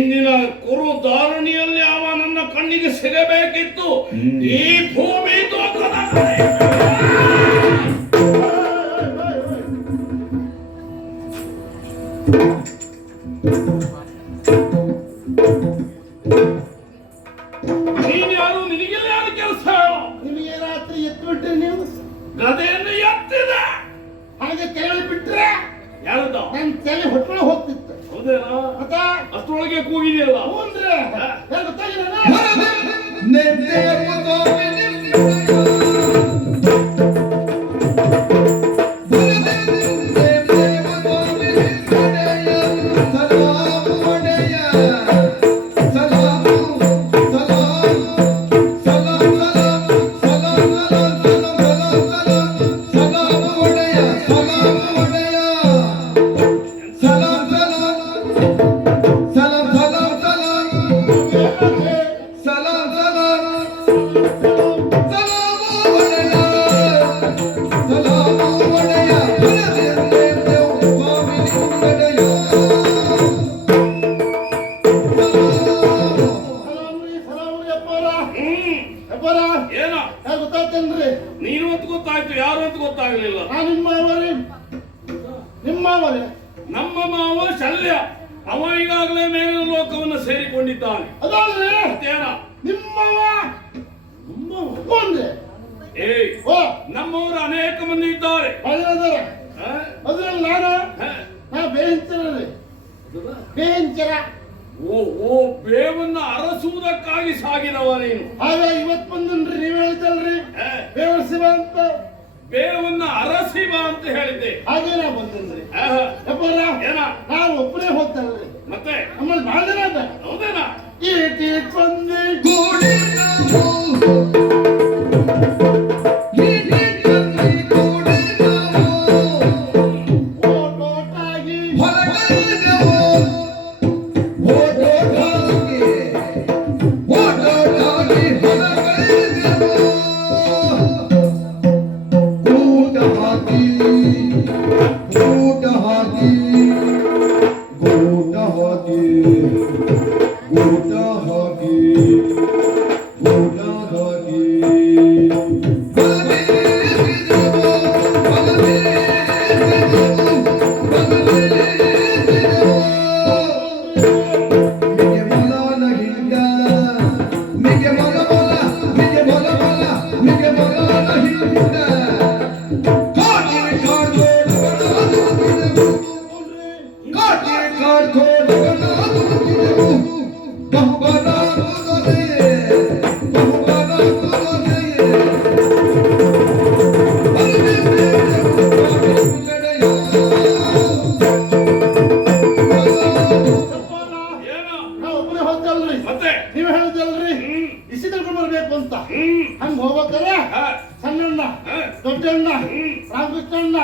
ಹಿಂದಿನ ಕುರು ಧಾರಣಿಯಲ್ಲಿ ಅವ ನನ್ನ ಕಣ್ಣಿಗೆ ಸಿಗಬೇಕಿತ್ತು. ಈ ಭೂಮಿ ತೋಕದ ನೀನ್ ಯಾರು? ನಿನಗೆಲ್ಲ ಯಾರು ಕೆಲಸ? ನಿಮಗೆ ರಾತ್ರಿ ಎತ್ತು ಬಿಟ್ರೆ ನೀವು ಗದೆಯನ್ನು ಎತ್ತಿದ ಹಾಗೆ ಕೆಳಗೆ ಬಿಟ್ರೆ ಯಾರದ ನನ್ ತಲೆ ಹೊಟ್ಟೊಳಗೆ ಹೋಗ್ತಿತ್ತು. ಹೌದೇನಾ? ಮತ್ತ ಅಷ್ಟೊಳಗೆ ಕೂಗಿದೆಯಲ್ಲ. ಹ್ಞೂನ್ರಿ ಗೊತ್ತಾಗಿಲ್ಲ. ಗೊತ್ತಾಗ್ತೇನ್ರಿ? ನೀನು ಅಂತ ಗೊತ್ತಾಯ್ತು, ಯಾರು ಅಂತ ಗೊತ್ತಾಗ್ಲಿಲ್ಲ. ನಿಮ್ಮ ಮಾವರೇ ನಮ್ಮ ಮಾವ ಶಲ್ಯ. ಅವ ಈಗಾಗಲೇ ಮೇಲಿನ ಲೋಕವನ್ನು ಸೇರಿಕೊಂಡಿದ್ದಾನೆ. ಅದಲ್ರಿ ಮತ್ತೇನ? ನಿಮ್ಮವ ನಮ್ಮವರು ಅನೇಕ ಮಂದಿ ಇದ್ದಾರೆ. ಅದ್ರಲ್ಲಿ ನಾ ಬೇಂಚರ ಓ ಬೇವನ್ನ ಅರಸುವುದಕ್ಕಾಗಿ ಸಾಗಿದವ ನೀನು. ಆಗ ಇವತ್ ಬಂದನ್ರಿ. ನೀವ್ ಹೇಳ್ತಲ್ರಿ ಬೇವರ್ಸಿವ ಅಂತ. ಬೇವನ್ನ ಅರಸಿವ ಅಂತ ಹೇಳಿದ್ದೆ. ಹಾಗೆ ನಾ ಬಂದನ್ರಿ. ನಾನು ಒಬ್ಬನೇ ಹೋಗ್ತಲ್ರಿ. ಮತ್ತೆ ನಮ್ಮಲ್ಲಿ ಬಹಳ ಜನ ಅದ. ಹೌದೇನಾ? ಈಟ್ ಬಂದೆ ಹಂಗ ಹೋಗ್ಬೇಕಲ್ಲ. ಸಣ್ಣಣ್ಣ, ದೊಡ್ಡಣ್ಣ, ರಾಮಕೃಷ್ಣಣ್ಣ,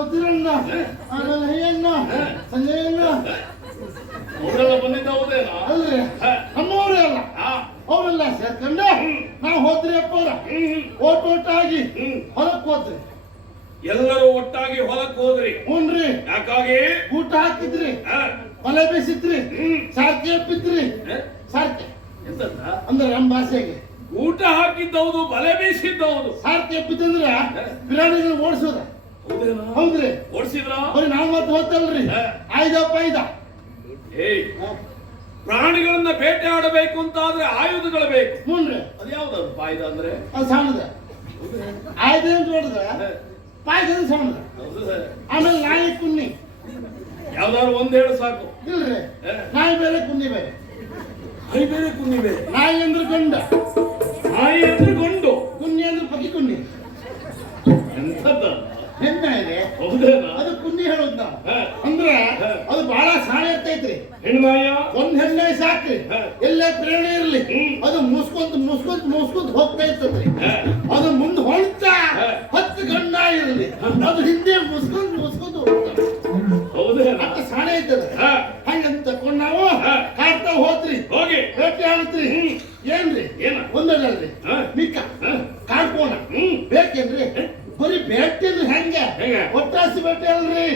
ಉದ್ದಿರಣ್ಣ, ಹಯ್ಯಣ್ಣ, ಸಂಜಯಣ್ಣ ಅಲ್ರಿ ನಮ್ಮವರೇ ಅಲ್ಲ. ಅವರೆಲ್ಲ ಸೇರ್ಕೊಂಡು ನಾವು ಹೋದ್ರಿ ಅಪ್ಪವ್ರ ಒಟ್ಟಾಗಿ ಹೊಲಕ್ ಹೋದ್ರಿ. ಎಲ್ಲರೂ ಒಟ್ಟಾಗಿ ಹೊಲಕ್ ಹೋದ್ರಿ? ಹ್ಞೂನ್ರಿ. ಯಾಕಾಗಿ? ಊಟ ಹಾಕಿದ್ರಿ, ಹೊಲ ಬೇಸಿದ್ರಿ, ಸಾರ್ಕೆ ಎಪ್ಪಿದ್ರಿ. ಸಾರ್ಕೆ ಅಂದ್ರೆ ನಮ್ಮ ಭಾಷೆಗೆ ಊಟ ಹಾಕಿದ್ದೌದು, ಬಲೆ ಬೀಸಿದ್ದೌದು. ಸಾರ್ಕೆ ಎಪ್ಪಿದ್ದಂದ್ರ ಬಿರಾಣಿಗಳು ಓಡಿಸೋದ. ಹೌದ್ರಿ. ಓಡಿಸಿದ್ರ? ಬರೀ ನಾವು ಮತ್ತೆ ಹೋಗ್ತಲ್ರಿ. ಆಯ್ದ ಪ್ರಾಣಿಗಳನ್ನ ಬೇಟೆ ಆಡಬೇಕು ಅಂತ ಆದ್ರೆ ಆಯುಧಗಳು ಬೇಕು. ಹ್ಞೂನ್ರಿ. ಅದು ಯಾವ್ದದು? ಪಾಯ್ದ ಅಂದ್ರೆ ಅದು ಸಣ್ಣದ. ಆಯ್ದ ಅಂತ ನೋಡಿದ್ರೆ ಪಾಯ್ದ ಸಣ್ಣದ. ಆಮೇಲೆ ನಾಯಿ ಕುನ್ನಿ ಯಾವ್ದಾದ್ರು ಒಂದ್ ಹೇಳು ಸಾಕು. ಇಲ್ರಿ, ನಾಯಿ ಬೇರೆ ಕುನ್ನಿ ಬೇರೆ. ನಾಯಿ ಬೇರೆ ಕುನ್ನಿ ಬೇರೆ. ನಾಯಿ ಅಂದ್ರೆ ಗಂಡ, ನಾಯಿ ಅಂದ್ರೆ ಗಂಡು, ಕುನ್ನಿ ಅಂದ್ರೆ ಪಕ್ಕಿ ಕುನ್ನಿ. ಎಂಥದ್ದ ಹೆಣ್ಣ ಇದೆ. ಹೌದೇನಾ? ಅದು ಕುನ್ನಿ ಹೇಳೋದ್ ನಾವು. ಅಂದ್ರೆ ಅದು ಬಹಳ ಸಾಣೆ ಇರ್ತೈತ್ರಿ. ಹೆಣ್ನಾಯ ಒಂದ್ ಹೆಣ್ಣಾಯಿ ಸಾಕ್ರಿ, ಎಲ್ಲೇ ಪ್ರೇರಣೆ ಇರ್ಲಿ ಅದು ಮುಸ್ಕೊಂತ ಹೋಗ್ತಾ ಇರ್ತದ್ರಿ. ಅದು ಮುಂದೆ ಹೊಳ್ತಾ 10 ಗಂಡಾಯಿ ಇರ್ಲಿ ಅದು ಹಿಂದೆ ಮುಸ್ಕೊಂತ ಹೌದೇನಾ? ಅಷ್ಟ ಸಾಣೆ ಐತದ. ಹಂಗಂತ ತಕೊಂಡ್ ನಾವು ಕಾಡ್ತಾ ಹೋದ್ರಿ, ಹೋಗಿ ಬೇಟೆ ಆಡ್ತ್ರಿ. ಏನ್ರಿ ಒಂದಲ್ರಿ ಮಿಕ್ಕ ಕಾಡ್ಕೋಣ ಬೇಕೇನ್ರಿ? ಬರೀ ಬೇಟೆ ಅಂದ್ರೆ ಹೆಂಗೆ ಒಟ್ಟಾಸಿ ಬೇಟೆ ಅಲ್ರಿ.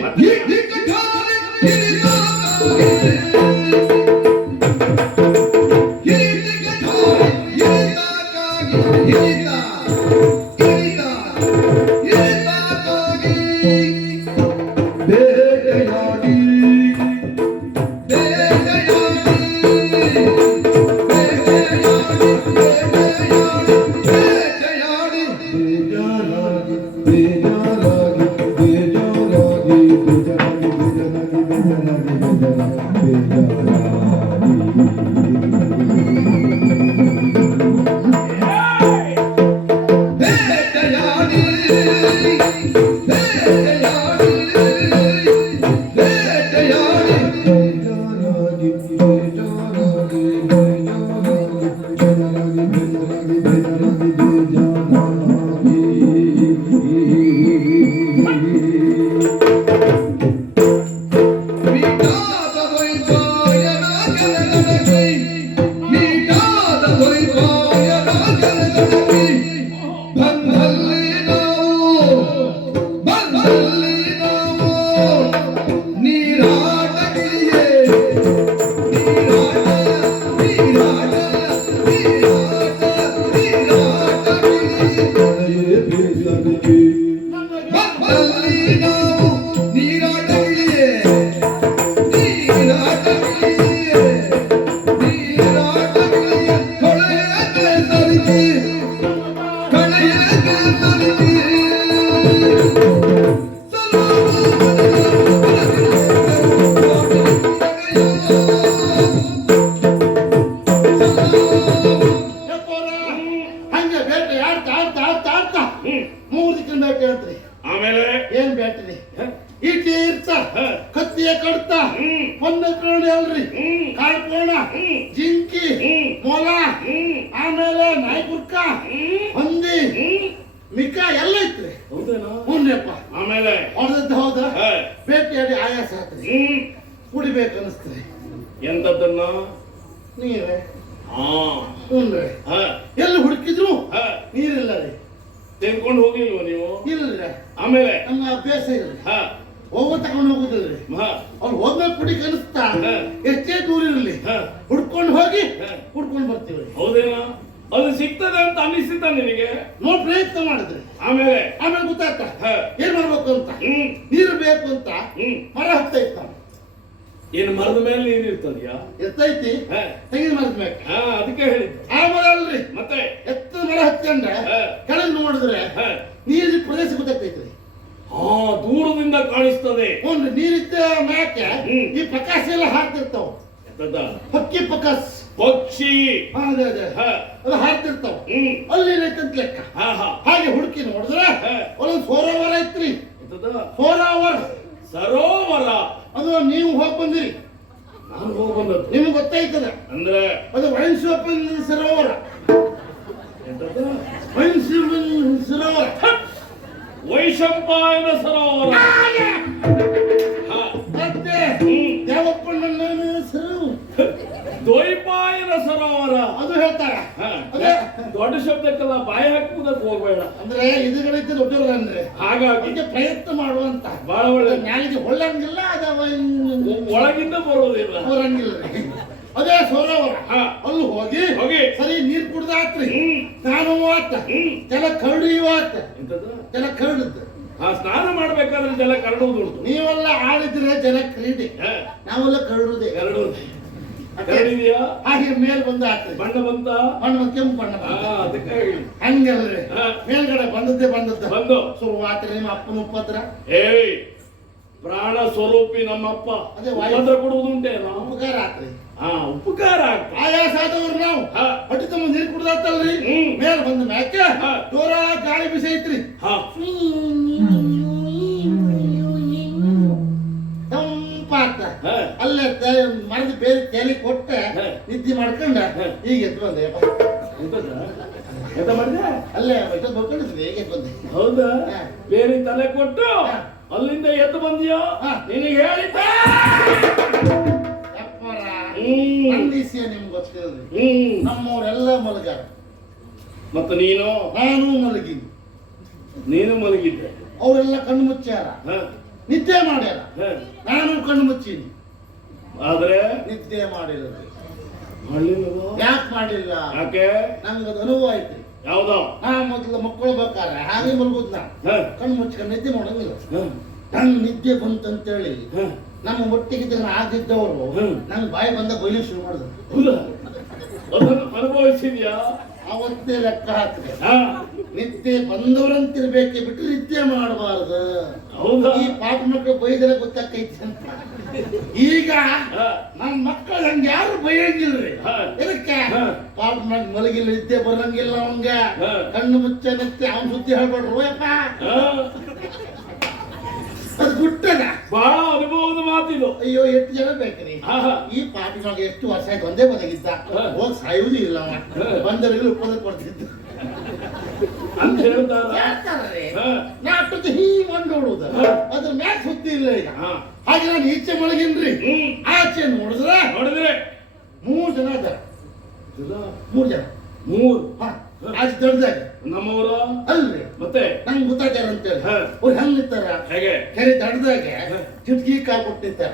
ಯಪ್ಪೋರ, ಹಂಗ ಬೇಟೆ ಆಡ್ತಾ ಆಡ್ತಾ ಆಡ್ತಾ ಆಡ್ತಾ 3 ದಿಕ್ಕಿನ ಬೇಟೆ ಆಡ್ತ್ರಿ. ಆಮೇಲೆ ಏನ್ ಬೇಟ್ರಿ ಈಟಿ ಇರ್ತ ಕತ್ತಿಯ ಕಡ್ತ ಒಂದ ಪ್ರಾಣಿ ಅಲ್ರಿ, ಕಾಳ್ಕೋಣ, ಜಿಂಕಿ, ಮೊಲ, ಆಮೇಲೆ ನಾಯಿ ಕುರ್ಕ, ಹಂದಿ, ಮಿಕ್ಕ ಎಲ್ಲ ಐತ್ರಿ. ಹೌದೇನಾ? ಹ್ಞೂನ್ರಿಪ್ಪ. ಆಮೇಲೆ ಹೊಡೆದದ್ದು ಹೌದಾ? ಬೇಟೆಯಾಡಿ ಆಯಾಸ ಆತ್ರಿ, ಕುಡಿಬೇಕು ಅನಿಸ್ತ್ರಿ. ಎಂತದನ್ನ? ನೀರೇ. ಹಾ ಹ್ಞೂನ್ರಿ. ಎಲ್ಲಿ ಹುಡುಕಿದ್ರು ಹಾ ನೀರಿಲ್ಲ ರೀ. ತೆಗೆದುಕೊಂಡು ಹೋಗಿಲ್ವ ನೀವು? ಇಲ್ರಿ, ಆಮೇಲೆ ನಮ್ಮ ಅಭ್ಯಾಸ ಇಲ್ರಿ. ಹಾ ಹೋಗೋ ತಗೊಂಡು ಹೋಗುದಿಲ್ರಿ. ಹಾ ಅವ್ರು ಹೋಗ್ಬೇಕು ಕುಡಿಕ್ ಅನಿಸ್ತಾ ಹಾ. ಎಷ್ಟೇ ದೂರ ಇರಲಿ ಹಾ. ಹುಡ್ಕೊಂಡು ಹೋಗಿ ಹಾ. ಹುಡ್ಕೊಂಡು ಬರ್ತೀವಿ. ಹೌದೇನಾ? ಅದು ಸಿಗ್ತದೆ ಅಂತ ಅನಿಸಿತ ನಿನಗೆ? ನೋಡ್ ಪ್ರಯತ್ನ ಮಾಡಿದ್ರಿ. ಆಮೇಲೆ ಆಮೇಲೆ ಗೊತ್ತಾಯ್ತ ಹಾ. ಏನ್ ಮಾಡ್ಬೇಕು ಅಂತ. ಹ್ಮ್ ನೀರು ಬೇಕು ಅಂತ ಹ್ಮ್ ಮರ ಹತ್ತೈತ. ಏನು ಮರದ ಮೇಲೆ ನೀರು ಇರ್ತದ್ಯಾ? ಎತ್ತೈತಿ ಹಾ ತೆಂಗಿನ ಮರದ ಮ್ಯಾಗ. ಹಾ ಅದಕ್ಕೆ ಹೇಳಿದ್ದು. ಆ ಮರ ಅಲ್ರಿ, ಮತ್ತೆ ಎತ್ತದ ಮರ ಹತ್ಕೊಂಡ್ರೆ ಹಾ. ಕೆಳಗೆ ನೋಡಿದ್ರೆ ಹಾ ನೀರಿನ ಪ್ರದೇಶ ಗೊತ್ತಾಗ್ತೈತ್ರಿ. ಹಾ ದೂರದಿಂದ ಕಾಣಿಸ್ತದೆ. ಹ್ಞೂ, ನೀರಿದ್ದ ಮ್ಯಾಕೆ ಹ್ಮ್. ಈ ಪ್ರಕಾಶ ಎಲ್ಲ ಹಾಕ್ತಿರ್ತಾವ. ಎಂತದ? ಹಕ್ಕಿ ಪ್ರಕಾಶ. ಪಕ್ಷಿ. ಹಾ, ಅದೇ ಅದೇ ಹಾ ಅದು ಹಾಕ್ತಿರ್ತಾವ. ಹ್ಮ್ ಅಲ್ಲಿ ಏನೈತಂತ ಲೆಕ್ಕ. ಹಾ ಹಾ ಹಾಗೆ ಹುಡುಕಿ ನೋಡಿದ್ರೆ ಹಾ. ಒಂದೊಂದು ಸೋರಾವರ ಐತ್ರಿ. ಎಂತದ? ಸೋರಾವರ ಸರೋವರ. ಅದು ನೀವು ಹೋಗಿ ಬಂದಿರಿ, ನಾನು ಹೋಗಿ ಬಂದದ್ದು. ನಿಮ್ಗೆ ಗೊತ್ತಾಯ್ತದ. ಅಂದ್ರೆ ಅದು ವೈನ್ ಶಾಪಿನ ಸರೋವರ. ಎಂತದ? ವೈನ್ ಸರೋವರ. ವೈಶಂಪಾಯನ ಸರೋವರ. ಹಾ ಮತ್ತೆ ಹ್ಮ್ ದೇವಪ್ಪಣ್ಣನ ಸರೋವರ ದ್ವೈಪಾಯನ ಸರೋವರ. ಅದು ಹೇಳ್ತಾರ. ಹಾ. ಅದೇ ದೊಡ್ಡ ಶಬ್ದಕ್ಕೆಲ್ಲ ಬಾಯಿ ಹಾಕುವುದಕ್ಕೆ ಹೋಗ್ಬೇಡ. ಅಂದ್ರೆ ಎದುರುಗಡೆ ಇದ್ದ ದೊಡ್ಡವ್ರ ಅಂದ್ರೆ ಹಾಗಾಗಿ ಅದಕ್ಕೆ ಪ್ರಯತ್ನ ಮಾಡುವಂತ. ಬಹಳ ಒಳ್ಳೆ. ಮ್ಯಾಲಿಗೆ ಹೊಳ್ಳಂಗಿಲ್ಲ, ಅದ ಒಳಗಿಂದ ಬರೋದಿಲ್ಲ. ಹೊರಂಗಿಲ್ಲ ರೀ. ಅದೇ ಸರೋವರ. ಹಾ. ಅಲ್ಲಿ ಹೋಗಿ ಹೋಗಿ ಸರಿ ನೀರ್ ಕುಡ್ದಾತ್ರಿ. ಹ್ಮ್ ಸ್ನಾನೂ ಆತ, ಹ್ಮ್ ಜಲ ಕರಡಿಯೂ ಆತ. ಎಂತದ? ಜಲ ಕರಡದ್ದು. ಆ ಸ್ನಾನ ಮಾಡ್ಬೇಕಾದ್ರೆ ಜಲ ಕರಡುವುದುಂಟು. ನೀವೆಲ್ಲ ಆಡಿದ್ರೆ ಜಲ ಕ್ರೀಡೆ, ಹಾ, ನಾವೆಲ್ಲ ಕರಡುದೇ. ಕರಡಿದ್ಯಾ? ಹಾಗೆ ಮೇಲ್ ಬಂದ ಆಗ್ತದೆ. ಬಣ್ಣ ಬಂತ? ಬಣ್ಣ ಕೆಂಪು ಬಣ್ಣ ಹಾ ಬಂದ. ಅದಕ್ಕೆ ಹೇಳಿ. ಹಂಗಲ್ರಿ, ಹಾ. ಮೇಲ್ಗಡೆ ಬಂದದ್ದೇ ಬಂದದ್ದು. ಬಂದು ಶುರುವಾತ್ರಿ ನಿಮ್ಮ ಅಪ್ಪನ ಉಪದ್ರ. ಏಯ್ ಪ್ರಾಣ ಸ್ವರೂಪಿ ನಮ್ಮಪ್ಪ ಅದೇ ಉಪದ್ರ ಕೊಡುವುದುಂಟೇನೋ? ಉಪಕಾರ ಆತ್ರಿ. ಹಾ ಉಪಕಾರ ಆಗ್ತದೆ. ಆಯಾಸ ಆದವ್ರು ನಾವು ಹಾ. ಹೊಟ್ಟೆ ತುಂಬ ನೀರು ಕುಡ್ದಾತಲ್ರಿ. ಹ್ಮ್. ಮೇಲ್ ಬಂದ ಮ್ಯಾಕೆ ಹಾ. ಜೋರ ಗಾಳಿ ಬಿಸೈತ್ರಿ. ಹಾ ತಂಪಾತ. ಹಾ. ಅಲ್ಲೇ ಮರದ ಬೇರೆ ತಲೆ ಕೊಟ್ಟ ಹಾ. ನಿದ್ದೆ ಮಾಡ್ಕೊಂಡ ಹಾ. ಈಗ ಎದ್ದು ಬಂದೆ. ಎಂತದ? ಎಂತ ಮಾಡಿದೆ? ಅಲ್ಲೇ ಎದ್ದು ಬರ್ಕೊಂಡಿದ್ವಿ, ಈಗ ಎದ್ದು ಬಂದೆ. ಹೌದಾ? ಹಾ. ಬೇರೆ ತಲೆ ಕೊಟ್ಟು ಹಾ. ಅಲ್ಲಿಂದ ಎದ್ದು ಬಂದಿಯೋ? ಹಾ. ನಿನಗೆ ಹೇಳಿದ್ದೆ. ಯಪ್ಪರ, ಹ್ಮ್. ನಂದಿಸಿಯ ನಿಮ್ಗೆ ಗೊತ್ತಿರಲ್ರಿ. ಹ್ಮ್ ನಮ್ಮವರೆಲ್ಲ ಮಲಗಾರ, ಮತ್ತೆ ನೀನು ನಾನು ಮಲಗಿನಿ. ನೀನು ಮಲಗಿದ್ದೆ. ಅವರೆಲ್ಲ ಕಣ್ಣು ಮುಚ್ಚಾರ, ಹ, ನಿದ್ದೆ ಮಾಡ್ಯಾರ. ಹ. ನಾನು ಕಣ್ಣು ಮುಚ್ಚೀನಿ, ಆದ್ರೆ ನಿದ್ದೆ ಮಾಡಿಲ್ಲ. ಮಾಡ್ಲಿಲ್ಲವೋ? ಯಾಕೆ ಮಾಡಿಲ್ಲ? ಯಾಕೆ? ನಂಗದು ಅನುಭವ ಐತ್ರಿ. ಯಾವ್ದೋ? ನಾ ಮೊದಲು ಮಕ್ಕಳು ಬೇಕಾರೆ ಹಾಗೆ ಮಲಗುದ್ ನಾ. ಹ, ಕಣ್ಣು ಮುಚ್ಕೊಂಡು ನಿದ್ದೆ ಮಾಡಂಗಿಲ್ಲ. ಹ, ನಂಗೆ ನಿದ್ದೆ ಬಂತಂತೇಳಿ ಹ. ನಮ್ಮ ಒಟ್ಟಿಗೆ ಆಗಿದ್ದವರು ಹ್ಮ್. ನಂಗೆ ಬಾಯಿ ಬಂದ ಬೈಲಿ ಶುರು ಮಾಡಿದ್ರು. ಹೌದಾ? ಅದನ್ನು ಅನುಭವಿಸಿದ್ಯಾ? ಅವತ್ತೇ ಲೆಕ್ಕ ಹಾಕಿದೆ. ಹ, ನಿದ್ದೆ ಬಂದವರಂತಿರ್ಬೇಕೆ ಬಿಟ್ಟು ನಿದ್ದೆ ಮಾಡಬಾರ್ದು. ಹೌದಾ? ಈ ಪಾಪ ಮಕ್ಕಳು ಬೈದರೆ ಗೊತ್ತಾಕೈತಿ ಅಂತ. ಈಗ ಹ, ನನ್ನ ಮಕ್ಕಳು ಹಂಗೆ ಯಾರು ಬೈಯಂಗಿಲ್ರಿ. ಹ. ಇದಕ್ಕೆ ಹ. ಪಾಪ ಮಗ ಮಲಗಿಲ್ಲ, ನಿದ್ದೆ ಬರಂಗಿಲ್ಲ ಅವಂಗ. ಹ. ಕಣ್ಣು ಮುಚ್ಚ ನಿತ್ಯ ಅವನ್ ಸುದ್ದಿ ಹೇಳ್ಬೇಡ್ರು ಯಪ್ಪ. ಹ. ಅದು ಗುಟ್ಟದ. ಬಹಳ ಅನುಭವದ ಮಾತಿದು. ಅಯ್ಯೋ ಎಷ್ಟು ಜನ ಬೇಕ್ರಿ. ಹ, ಹ. ಈ ಪಾಪಿ ಮಗ ಎಷ್ಟು ವರ್ಷ ಆಯ್ತು ಒಂದೇ ಬದಗಿದ್ದ. ಹ. ಹೋಗಿ ಸಾಯುವುದೂ ಇಲ್ಲ ಅವ. ಹ. ಬಂದವರಿಗೆ ಉಪದ ಕೊಡ್ತಿದ್ದ ಅಂತ ಹೇಳ್ತಾರ. ಹೇಳ್ತಾರ್ರಿ. ಹ. ನಾಟಕ ಹೀ ಮಂಡೋಡುದ. ಹ. ಅದ್ರ ಮ್ಯಾಕ್ ಸುದ್ದಿ ಇಲ್ಲ ಈಗ. ಹ. ಹಾಗೆ ನಾನು ಈಚೆ ಮಳಗಿನ್ರಿ. ಹ್ಮ್. ಆಚೆ ನೋಡಿದ್ರೆ ನೋಡಿದ್ರೆ 3 ಜನ ಅದಾರ. ಇಲ್ಲ. 3 ಜನ. 3 ಹ. ಆಚೆ ದೊಡ್ಡದಾಗ ನಮ್ಮವರು. ಅಲ್ರಿ, ಮತ್ತೆ ನಂಗೆ ಗೊತ್ತಾಗ್ಯಾರ ಅಂತೇಳಿ. ಹ. ಅವ್ರು ಹೆಂಗ್ ನಿಂತಾರ? ಹೇಗೆ? ಕೆರೆ ದಡ್ದಾಗ ಹ. ಚಿಟ್ಕಿ ಕಾಲ್ ಕೊಟ್ಟು ನಿಂತಾರ.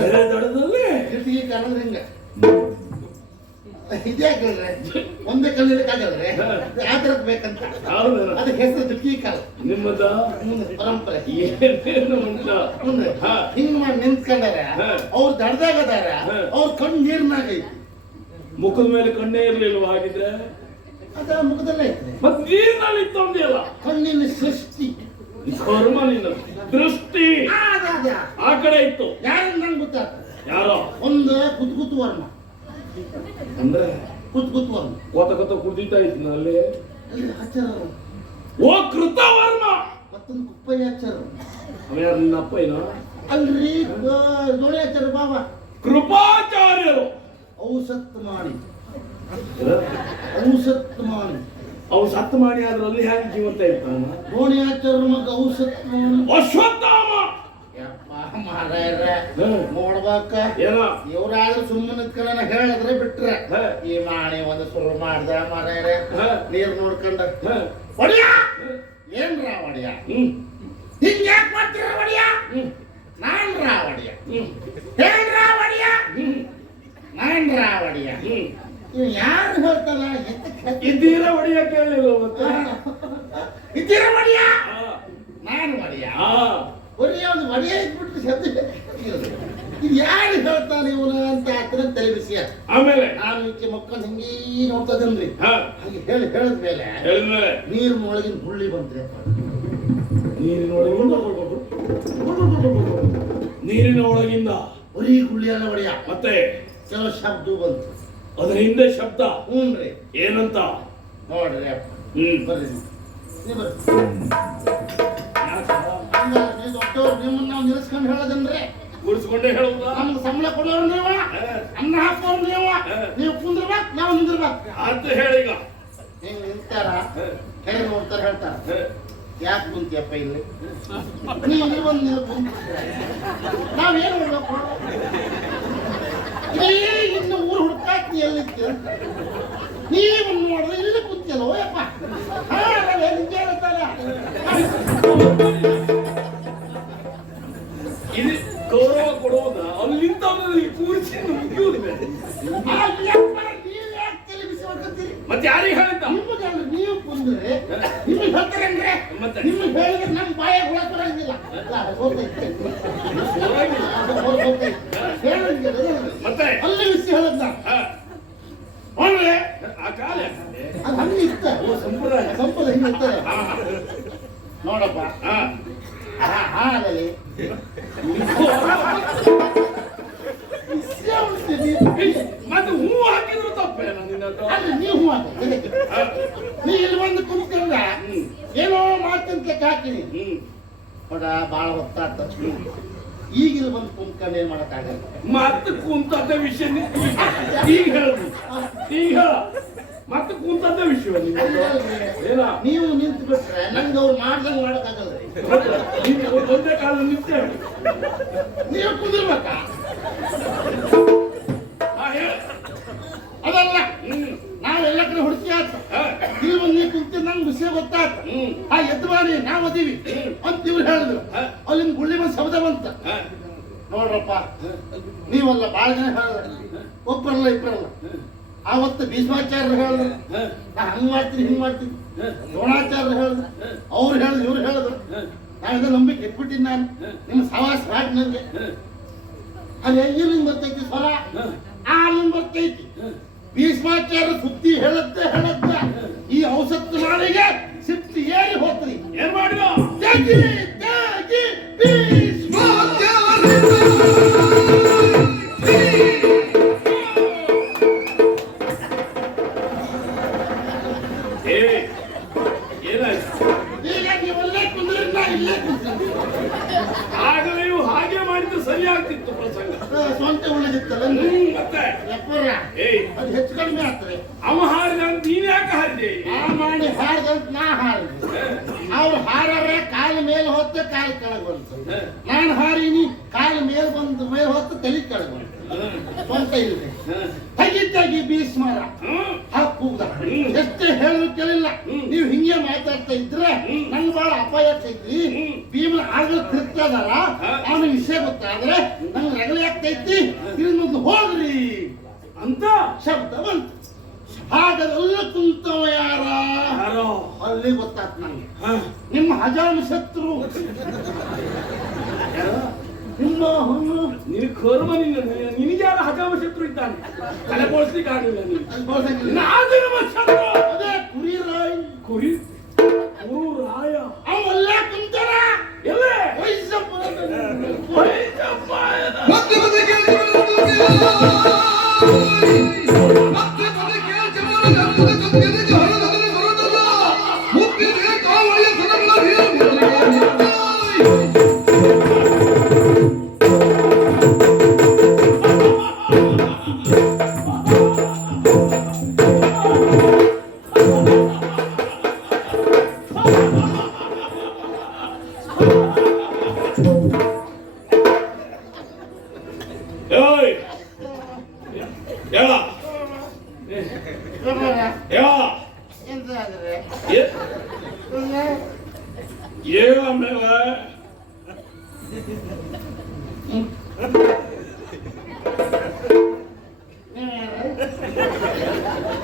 ಬೇರೆ ದಡದಲ್ಲಿ ಚಿಟ್ಕಿ ಕಾಲ್ ಅಂದ್ರೆ ಹಿಂಗ ಇದ್ಯಾಕೆ ಹೇಳ್ರೆ ಒಂದೇ ಕಲ್ಲಿಡಕ್ಕಾಗಲ್ರೆ ಯಾವ್ದ್ರದ್ದು ಬೇಕಂತ ಹೌದಲ್ಲ ಅದಕ್ಕೆ ಹೆಸರು ದುಃಖಿ ಕಾಲ ನಿಮ್ಮದ ಮುಂದೆ ಪರಂಪರೆ ಏನೇನು ಉಂಟು ಮುಂದೆ ಹಾ. ಹಿಂಗ್ ಮಾಡಿ ನಿಂತ್ಕೊಂಡಾರ ಹಾ. ಅವ್ರು ದಡ್ದಾಗದಾರ ಹಾ. ಅವ್ರ ಕಣ್ಣು ನೀರ್ನಾಗ ಐತಿ ಮುಖದ ಮೇಲೆ ಕಣ್ಣೇ ಇರ್ಲಿಲ್ವ ಹಾಗಿದ್ರೆ ಅದ ಮುಖದಲ್ಲೇ ಐತ್ರಿ ಮತ್ ನೀರಿನಲ್ಲಿ ಇತ್ತೊಂದಿಲ್ಲ ಕಣ್ಣಿನ ಸೃಷ್ಟಿ ಕರ್ಮ ನಿನ್ನ ದೃಷ್ಟಿ ಆ ಕಡೆ ಇತ್ತು ಯಾರು ನಂಗೆ ಗೊತ್ತಾಗ್ತದೆ ಯಾರೋ ಒಂದು ಕುತ್ಕುತ್ ವರ್ಣ ಅಂದ್ರೆ ಕುತ್ಕುತ್ ವರ್ಣ ಕೊತ ಕುಡಿತಾ ಇದ್ನ ಅಲ್ಲಿ ಅಲ್ಲಿ ಹಚ್ಚರ ಓ ಕೃತವರ್ಮ ಮತ್ತೊಂದು ಕುಪ್ಪಯ್ಯ ಹಚ್ಚರ ಅವ ಯಾರು ನಿನ್ನ ಅಪ್ಪ ಏನೋ ಅಲ್ರಿ ದೋಣಿ ಹಚ್ಚರ ಬಾಬಾ ಕೃಪಾಚಾರ್ಯರು ಔಸತ್ ಮಾಡಿ ಔಸತ್ ಮಾಡಿ ಅವ್ರು ಸತ್ತು ಮಾಡಿ ಅದ್ರಲ್ಲಿ ಹ್ಯಾಂಗ ಜೀವಂತ ಇರ್ತಾನ ದೋಣಿ ಹಚ್ಚರ ಮಗ ಔಸತ್ ಮಾಡಿ ಅಶ್ವತ್ಥಾಮ ಯಪ್ಪ ಮಾರಾಯರ ನೋಡ್ಬೇಕ ಏನ ಇವ್ರಾದ್ರೂ ಸುಮ್ಮನೆ ಕಣ ಹೇಳಿದ್ರೆ ಬಿಟ್ರೆ ಹ. ಈ ಮಾಣಿ ಒಂದು ಶುರು ಮಾಡ್ದ ಮಾರಾಯರ ಹ. ನೀರ್ ನೋಡ್ಕೊಂಡ ಹ. ಒಡಿಯ ಏನ್ರ ಒಡಿಯ ಹಿಂಗ್ ಯಾಕೆ ಮಾಡ್ತೀರ ಒಡಿಯ ನಾನ್ ಒಡಿಯ ಹೇಳ್ರ ಒಡಿಯ ನಾನ್ ಒಡಿಯ ಇವ್ ಯಾರು ಹೇಳ್ತಾನ ಇದ್ದೀರ ಒಡೆಯ ಕೇಳಿಲ್ಲ ಮತ್ತೆ ಇದ್ದೀರ ಒಡಿಯ ನಾನ್ ಒಡಿಯ ಹಾ ಒಡಿಯ ಒಂದು ಒಡಿಯ ಇಟ್ಬಿಟ್ಟು ಶಬ್ದ ಇದು ಯಾರು ಹೇಳ್ತಾನೆ ಇವನು ಅಂತ ಹತ್ರ ತಲೆ ಬಿಸಿ ಆಮೇಲೆ ನಾನು ಈಕೆ ಮಕ್ಕಳು ಹಿಂಗೀ ನೋಡ್ತದೇನ್ರಿ ಹಾ ಹಾಗೆ ಹೇಳಿದ್ಮೇಲೆ ಹೇಳಿದ್ಮೇಲೆ ನೀರಿನೊಳಗಿನ ಹುಳ್ಳಿ ಬಂತ್ರಿ ನೀರಿನ ಒಳಗಿಂದ ಬರೀ ಹುಳ್ಳಿ ಅಲ್ಲ ಒಡೆಯ ಮತ್ತೆ ಕೆಲವು ಶಬ್ದ ಬಂತು ಅದರ ಹಿಂದೆ ಶಬ್ದ ಹ್ಞೂನ್ರಿ ಏನಂತ ನೋಡ್ರಿ ಅಪ್ಪ ಬರ್ರಿ ನೀವು ಬರ್ರಿ ಹಂಗಲ್ಲ ನೀವು ದೊಡ್ಡವ್ರು ನಿಮ್ಮನ್ನ ನಾವು ನಿಲ್ಲಿಸ್ಕೊಂಡು ಹೇಳೋದಂದ್ರೆ ಕೂರಿಸ್ಕೊಂಡೇ ಹೇಳುವುದಾ ನಮ್ಗೆ ಸಂಬಳ ಕೊಡೋರು ನೀವ ಅನ್ನ ಹಾಕೋರು ನೀವು ಕುಂದ್ರಬೇಕು ನಾವು ನಿಂದಿರ್ಬೇಕು ಅಂತ ಹೇಳೀಗ ಹಿಂಗ್ ನಿಂತಾರ ಹೇಳಿ ನೋಡ್ತಾರ ಹೇಳ್ತಾರ ಯಾಕೆ ಕುಂತಿಯಪ್ಪ ಇಲ್ಲಿ ನೀ ಇಲ್ಲಿ ಬಂದು ನೀವು ನಾವೇನು ಮಾಡ್ಬೇಕು ಇನ್ನು ಊರು ಹುಡ್ಕಾಕ್ತಿ ಎಲ್ಲಿತ್ತು ನೀವು ನೋಡಿದ್ರೆ ಇಲ್ಲಿ ಕುಂತಿಯಲ್ಲ ಓಯಪ್ಪ ನಿಜ ಹೇಳ್ತಾರ ಇದು ಗೌರವ ಕೊಡುವುದ ಅಲ್ಲಿಂದ ಕೂರಿಸಿ ಮುಗಿಯುವುದಿಲ್ಲ ಮತ್ತೆ ಯಾರಿಗೆ ಹೇಳಿದ್ದ ನೀವು ಕುಂದ್ರೆ ನಿಮ್ಗೆ ಹೇಳ್ತಾರಂದ್ರೆ ಮತ್ತೆ ನಿಮ್ಗೆ ಹೇಳಿದ್ರೆ ನಮ್ಮ ಬಾಯ ಹುಳ ಬರಂಗಿಲ್ಲ ಮತ್ತೆ ಅಲ್ಲಿ ವಿಷಯ ಹೇಳದ್ನ ನೋಡ್ರೆ ಆ ಕಾಲ ಅದು ಹಂಗೆ ಇತ್ತ ಸಂಪ್ರದಾಯ ಸಂಪದ ಹಿಂಗೆ ಇರ್ತದೆ ನೋಡಪ್ಪ ಹಾಲಲ್ಲಿ ಮತ್ತೆ ಹೂ ಹಾಕಿದ್ರು ತಪ್ಪೇನ ನಿನ್ನದು ಅಲ್ಲಿ ನೀವು ನೀ ಇಲ್ಲಿ ಬಂದು ಕುಂತ್ಕೊಂಡ ಏನೋ ಮಾಡ್ತಂತ ಹಾಕಿನಿ ನೋಡ ಬಾಳ ಹೊತ್ತಾತ ಈಗ ಇಲ್ಲಿ ಬಂದು ಕುಂತ್ಕೊಂಡು ಏನ್ ಮಾಡಕ್ಕಾಗಲ್ಲ ಮತ್ತೆ ಕುಂತದ ವಿಷಯ ಈಗ ಹೇಳುದು ಈಗ ಹೇಳ ಮತ್ತೆ ಕುಂತದ ವಿಷಯ ಏನ ನೀವು ನಿಂತು ಬಿಟ್ರೆ ನಂಗೆ ಅವ್ರು ಮಾಡ್ದಂಗ್ ಮಾಡಕ್ಕಾಗಲ್ಲ ಒಂದೇ ಕಾಲ ನಿಂತೇವೆ ನೀವು ಕುಂದಿರ್ಬೇಕಾ ಅದಲ್ಲ ನಾವೆಲ್ಲ ಕಡೆ ಹುಡುಕಿ ಆತ ಇಲ್ಲಿ ಬಂದು ನೀವು ಕುಂತ ನಂಗೆ ವಿಷಯ ಗೊತ್ತಾತ ಎದ್ದು ಬಾರಿ ನಾವ್ ಅದೀವಿ ಅಂತ ಇವ್ರು ಹೇಳಿದ್ರು ಅಲ್ಲಿಂದ ಗುಳ್ಳಿ ಬಂದು ಶಬ್ದ ಬಂತ ನೋಡ್ರಪ್ಪ ನೀವಲ್ಲ ಬಾಳ ಜನ ಹೇಳಿದ್ರು ಒಬ್ಬರಲ್ಲ ಇಬ್ಬರಲ್ಲ ಆವತ್ತು ಭೀಷ್ಮಾಚಾರ್ಯರು ಹೇಳಿದ್ರು ನಾ ಹಂಗ್ ಮಾಡ್ತೀನಿ ಹಿಂಗ್ ಮಾಡ್ತೀನಿ ದ್ರೋಣಾಚಾರ್ಯರು ಹೇಳಿದ್ರು ಅವ್ರು ಹೇಳಿದ್ರು ಇವ್ರು ಹೇಳಿದ್ರು ನಾವೆಲ್ಲ ನಂಬಿಕೆ ಇಟ್ಬಿಟ್ಟಿನಿ ನಾನು ನಿಮ್ಮ ಸವಾಸ ಹಾಕಿ ನಂಗೆ ಅದು ಎಲ್ಲಿಂದ ಬರ್ತೈತಿ ಸ್ವರ ಆಲಿಂದ ಬರ್ತೈತಿ ಭೀಷ್ಮಾಚಾರ್ಯ ಸುದ್ದಿ ಹೇಳುತ್ತೆ ಈ ಔಷಧ ಮಾಡಿಗೆ ಸಿಟ್ಟು ಏರಿ ಹೋಗ್ತರಿ ಏನ್ ಮಾಡಿದ ತ್ಯಾಗಿ ತ್ಯಾಗಿ ಭೀಷ್ಮಾಚಾರ್ಯ ಏನಾಯ್ತು ಈಗ ನೀವಲ್ಲೇ ಕುಂದ್ರಿ ನಾ ಇಲ್ಲೇ ಕುಂತೀನಿ ಆಗ ನೀವು ಹಾಗೆ ಮಾಡಿದ್ರೆ ಸರಿ ಆಗ್ತಿತ್ತು ಪ್ರಸಂಗ ಸ್ವಂತ ಉಳಿದಿತ್ತಲ್ಲ ಮತ್ತೆ ಎಪ್ಪರ ಏಯ್ ಅದು ಹೆಚ್ಚು ಕಡಿಮೆ ಆಗ್ತದೆ ಅವ ಹಾರಿದ ನೀನ್ ಯಾಕೆ ಹಾರಿದೆ ಆ ಮಾಡಿ ಹಾರಿದಂತ ನಾ ಹಾರಿದೆ ಅವ್ರು ಹಾರರೆ ಕಾಲ ಮೇಲೆ ಹೊತ್ತು ಕಾಲು ಕೆಳಗೆ ಬಂತು ನಾನು ಹಾರಿನಿ ಕಾಲು ಮೇಲೆ ಹೊತ್ತು ತಲೆ ಕೆಳಗೆ ಬಂತು ಸ್ವಂತ ಇಲ್ರಿ ತೆಗಿ ಭೀಷ್ಮರ ಕೂಗ್ದ ಎಷ್ಟೇ ಹೇಳಿದ್ರು ಕೇಳಿಲ್ಲ ನೀವು ಹಿಂಗೆ ಮಾತಾಡ್ತಾ ಇದ್ರೆ ನಂಗೆ ಬಹಳ ಅಪಾಯ ಆಗ್ತೈತಿ ಭೀಮನ ಆಗಲು ತಿರ್ತಾದಲ್ಲ ಅವನ ವಿಷಯ ಗೊತ್ತಾದ್ರೆ ನಂಗೆ ರಗಳೆ ಆಗ್ತೈತಿ ಇಲ್ಲಿ ಹೋಗ್ರಿ ಅಂತ ಶಬ್ದ ಬಂತು ಹಾಗಲ್ಲ ಕುಂತವ ಯಾರ ಯಾರೋ ಅಲ್ಲಿ ಗೊತ್ತಾತ್ ನಂಗೆ ಹ. ನಿಮ್ಮ ಹಜಾಮ ಶತ್ರು ನಿಮ್ಮ ನಿನ್ ಕರ್ಮ ನಿನಗೆ ಯಾರ ಹಜಾಮ ಶತ್ರು ಇದ್ದಾನೆ ತಲೆ ಬೋಳಿಸ್ಲಿಕ್ಕೆ ಆಗಲಿಲ್ಲ ನೀನು ಅದೇ ಕುರಿ ರಾಯ್ ಕುರಿ ಕುರು ರಾಯ ಅವಲ್ಲ ಕುಂತಾರ ಎಲ್ಲೇ ವೈಸಪ್ಪ ವೈಸಪ್ಪ ಮತ್ತೆ ಮತ್ತೆ ಕೇಳಿ ಮತ್ತೆ ಮತ್ತೆ ಕೇಳಿ ಮುತ್ತಿದೆ ಕಾವಳಿಯ ಸರಗಳ ಏಯ್ ಹೇಳ ಹೇಳ ಎಂತ ಆದ್ರೆ ಹೇಳ ಆಮೇಲೆ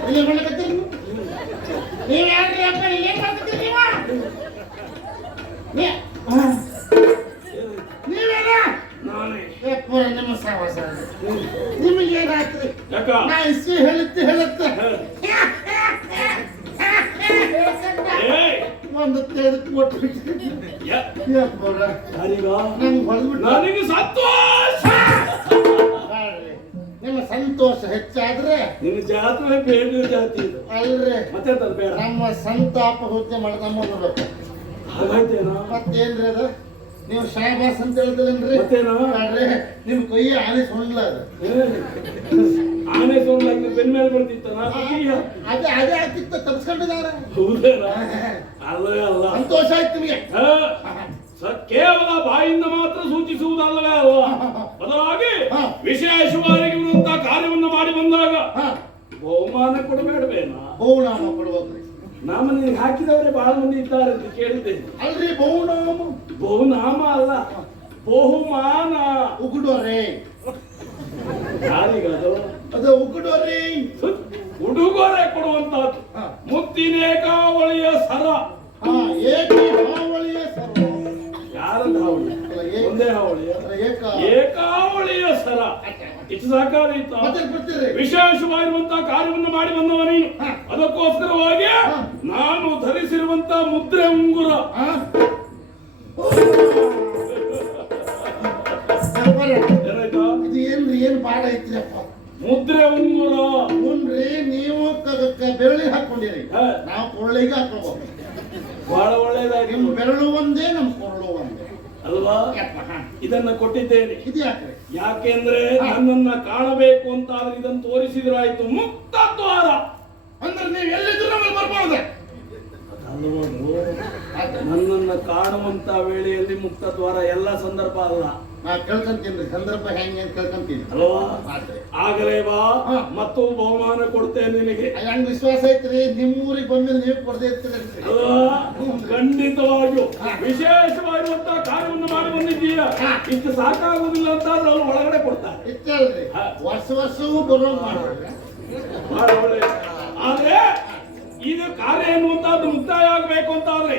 ಇಲ್ಲಿ ಮಾಡ್ಕತ್ತೀರಿ ನೀವು ಯಾರ್ರಿ ಅಪ್ಪ ಏನ್ ಮಾಡ್ಕತ್ತೀರಿ ನೀವೇನ ನಾನೇ ಪೂರ ನಿಮ್ಮ ಸಹವಾಸ ನಿಮಗೆ ಏನಾಯ್ತ್ರಿ ಯಾಕ ನಾ ಇಸಿ ಹೇಳುತ್ತೆ ಏಯ್ ಒಂದು ತೆಗೆದು ಕೊಟ್ಟು ಪೂರ ಯಾರಿಗ ನಂಗೆ ಹೊಡೆದ್ಬಿಟ್ಟು ನನಗೆ ಸಂತೋಷ ನಿಮ್ಮ ಸಂತೋಷ ಹೆಚ್ಚಾದ್ರೆ ನಿನ್ನ ಜಾತ್ರೆ ಬೇಡ ಜಾತಿ ಇದು ಅಲ್ರಿ ಮತ್ತೆ ಬೇಡ ನಮ್ಮ ಸಂತಾಪ ಹುದ್ದೆ ಮಾಡಿ ನಮ್ಮ ಹಾಗಾಯ್ತೇನೋ ಮತ್ತೇನ್ರಿ ಅದು ನೀವು ಶಾಬಾಸ್ ಅಂತ ಹೇಳಿದ್ರೇನ್ರಿ ಮತ್ತೇನೋ ನೋಡ್ರಿ ನಿಮ್ ಕೈಯ ಆನೆ ಸುಣ್ಲ ಅದು ಆನೆ ಸೋಣ್ಣ ಬೆನ್ ಮೇಲೆ ಬರ್ತಿತ್ತನ ಅದೇ ಅದೇ ಆಗ್ತಿತ್ತ ತಪ್ಸ್ಕೊಂಡಿದಾರ ಹೌದೇನಾ ಅಲ್ಲವೇ ಅಲ್ಲ ಸಂತೋಷ ಆಯ್ತು ನಿಮಗೆ ಕೇವಲ ಬಾಯಿಂದ ಮಾತ್ರ ಸೂಚಿಸುವುದಲ್ಲವೇ ಅಲ್ಲ ಬದಲಾಗಿ ವಿಶೇಷವಾಗಿ ಇರುವಂತಹ ಕಾರ್ಯವನ್ನು ಮಾಡಿ ಬಂದಾಗ ಬಹುಮಾನ ಕೊಡಬೇಡವೇನಾ ಬಹುನಾಮ ಕೊಡ್ಬೇಕ್ರಿ ನಾಮ ನಿನಗೆ ಹಾಕಿದವರೇ ಬಹಳ ಮಂದಿ ಇದ್ದಾರೆ ಅಂತ ಕೇಳಿದ್ದೇನೆ ಅಲ್ರಿ ಬಹುನಾಮ ಬಹುನಾಮ ಅಲ್ಲ ಬಹುಮಾನ ಉಗುಡೋರೆ ಯಾರಿಗದು ಅದು ಉಗುಡೋರೆ ಉಡುಗೊರೆ ಕೊಡುವಂತಹದ್ದು ಮುತ್ತಿನೇಕಾವಳಿಯ ಸರ ಏಕೆ ಹಾವಳಿಯ ಸರ್ವ ಯಾರದ ಹಾವಳಿ ಒಂದೇ ಹಾವಳಿಯ ಏಕಾವಳಿಯ ಸರ ಇಷ್ಟು ಸಾಕಾದೀತ ಮತ್ತೆ ಬರ್ತೀರಿ ವಿಶೇಷವಾಗಿರುವಂತಹ ಕಾರ್ಯವನ್ನು ಮಾಡಿ ಬಂದವ ನೀನು ಅದಕ್ಕೋಸ್ಕರವಾಗಿ ನಾನು ಧರಿಸಿರುವಂತಹ ಮುದ್ರೆ ಉಂಗುರ ಏನಾಯ್ತಾ ಇದು ಏನ್ರಿ ಏನ್ ಬಾಳ ಐತ್ರಿಯಪ್ಪ ಮುದ್ರೆ ಉಂಗುರ ಹುನ್ರಿ ನೀವು ಬೆರಳಿಗೆ ಹಾಕೊಂಡಿರಿ ನಾವು ಕೊಳ್ಳಿಗೆ ಹಾಕೋಬಹುದು ಬಹಳ ಒಳ್ಳೇದಾಗಿ ನಿಮ್ ಬೆರಳು ಒಂದೇ ನಮ್ ಕೊಳ್ಳು ಒಂದೇ ಅಲ್ವಾ ಇದನ್ನ ಕೊಟ್ಟಿದ್ದೇನೆ ಇದು ಯಾಕ್ರಿ ಯಾಕೆಂದ್ರೆ ನನ್ನನ್ನ ಕಾಣಬೇಕು ಅಂತ ಆದ್ರೆ ಇದನ್ನು ತೋರಿಸಿದ್ರಾಯ್ತು ಮುಕ್ತ ದ್ವಾರ ಅಂದ್ರೆ ನೀವು ಎಲ್ಲಿದ್ರು ನಮ್ಮಲ್ಲಿ ಬರ್ಬೋದು ನನ್ನನ್ನ ಕಾಣುವಂತ ವೇಳೆಯಲ್ಲಿ ಮುಕ್ತ ದ್ವಾರ ಎಲ್ಲ ಸಂದರ್ಭ ಅಲ್ಲ ನಾ ಕೇಳ್ಕೊಂತೀನಿ ಸಂದರ್ಭ ಹೆಂಗೆ ಅಂತ ಕೇಳ್ಕೊಂತೀನಿ ಅಲ್ವಾ ಆಗಲೇ ಬಾ ಮತ್ತು ಬಹುಮಾನ ಕೊಡ್ತೇನೆ ನಿನಗೆ ಹೆಂಗ್ ವಿಶ್ವಾಸ ಐತ್ರಿ ನಿಮ್ಮೂರಿಗೆ ಬಂದ್ಮೇಲೆ ನೀವು ಕೊಡದೇ ಇರ್ತೀರಿ ಅಲ್ವಾ ಖಂಡಿತವಾಗಿಯೂ ವಿಶೇಷವಾಗಿರುವಂತಹ ಕಾರ್ಯವನ್ನು ಮಾಡಿ ಬಂದಿದ್ದೀಯ ಇಷ್ಟು ಸಾಕಾಗುದಿಲ್ಲ ಅಂತ ಆದ್ರೆ ಅವ್ರು ಒಳಗಡೆ ಕೊಡ್ತಾರೆ ಇತ್ತಲ್ರಿ ವರ್ಷವೂ ಬರೋಂಗ್ ಮಾಡ್ರಿ ಬಹಳ ಒಳ್ಳೆ ಆದ್ರೆ ಇದು ಕಾರ್ಯ ಎನ್ನುವಂತಹದ್ದು ಮುಕ್ತಾಯ ಆಗಬೇಕು ಅಂತ ಆದ್ರೆ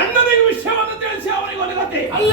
ಅಣ್ಣನಿಗೆ ವಿಷಯವನ್ನು ತಿಳಿಸಿ ಅವನಿಗೆ ಒಳಗತ್ತೆ ಅಲ್ಲ